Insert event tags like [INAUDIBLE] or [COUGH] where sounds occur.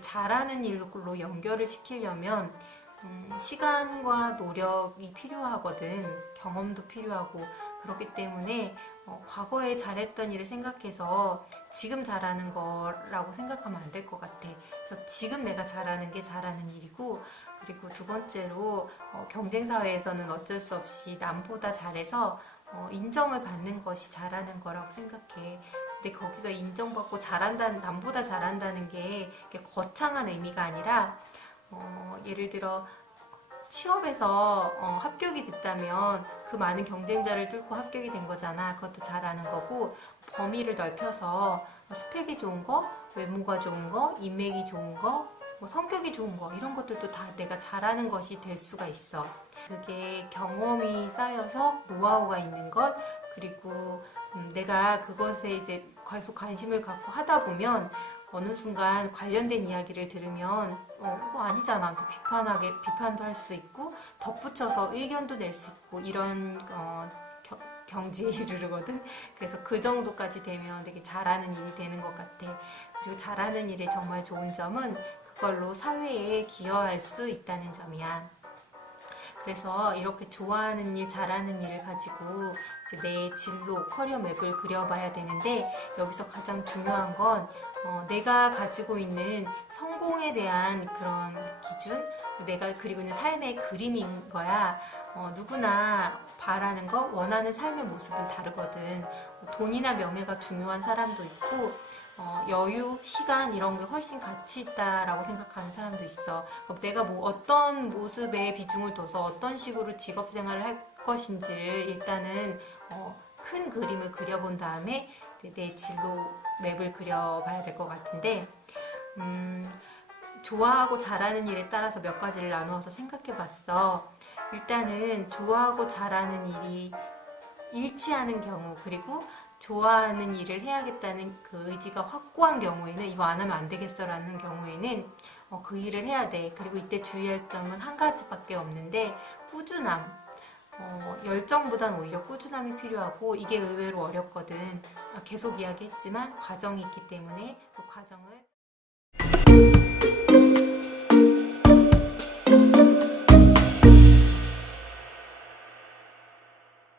잘하는 일로 연결을 시키려면 음, 시간과 노력이 필요하거든. 경험도 필요하고 그렇기 때문에 어, 과거에 잘했던 일을 생각해서 지금 잘하는 거라고 생각하면 안 될 것 같아. 그래서 지금 내가 잘하는 게 잘하는 일이고 그리고 두 번째로 어, 경쟁 사회에서는 어쩔 수 없이 남보다 잘해서 어, 인정을 받는 것이 잘하는 거라고 생각해. 근데 거기서 인정받고 잘한다는 남보다 잘한다는 게 거창한 의미가 아니라 어, 예를 들어 취업에서 어, 합격이 됐다면 그 많은 경쟁자를 뚫고 합격이 된 거잖아. 그것도 잘하는 거고 범위를 넓혀서 스펙이 좋은 거, 외모가 좋은 거, 인맥이 좋은 거, 뭐 성격이 좋은 거 이런 것들도 다 내가 잘하는 것이 될 수가 있어. 그게 경험이 쌓여서 노하우가 있는 것 그리고 음, 내가 그것에 이제 계속 관심을 갖고 하다 보면 어느 순간 관련된 이야기를 들으면 어 이거 아니잖아. 또 비판하게 비판도 할 수 있고 덧붙여서 의견도 낼 수 있고 이런 어, 겨- 경지에 [LAUGHS] 이르르거든. 그래서 그 정도까지 되면 되게 잘하는 일이 되는 것 같아. 그리고 잘하는 일의 정말 좋은 점은 그걸로 사회에 기여할 수 있다는 점이야 그래서 이렇게 좋아하는 일, 잘하는 일을 가지고 내 진로, 커리어 맵을 그려봐야 되는데 여기서 가장 중요한 건 어, 내가 가지고 있는 성 공에 대한 그런 기준, 내가 그리고 있는 삶의 그림인 거야. 어, 누구나 바라는 거, 원하는 삶의 모습은 다르거든. 어, 돈이나 명예가 중요한 사람도 있고, 어, 여유, 시간 이런 게 훨씬 가치 있다라고 생각하는 사람도 있어. 내가 뭐 어떤 모습에 비중을 둬서 어떤 식으로 직업 생활을 할 것인지를 일단은 어, 큰 그림을 그려본 다음에 내 진로 맵을 그려봐야 될 것 같은데, 음, 좋아하고 잘하는 일에 따라서 몇 가지를 나누어서 생각해 봤어. 일단은 좋아하고 잘하는 일이 일치하는 경우, 그리고 좋아하는 일을 해야겠다는 그 의지가 확고한 경우에는 이거 안 하면 안 되겠어라는 경우에는 어, 그 일을 해야 돼. 그리고 이때 주의할 점은 한 가지밖에 없는데 꾸준함. 어, 열정보단 오히려 꾸준함이 필요하고 이게 의외로 어렵거든. 아, 계속 이야기했지만 과정이 있기 때문에 그 과정을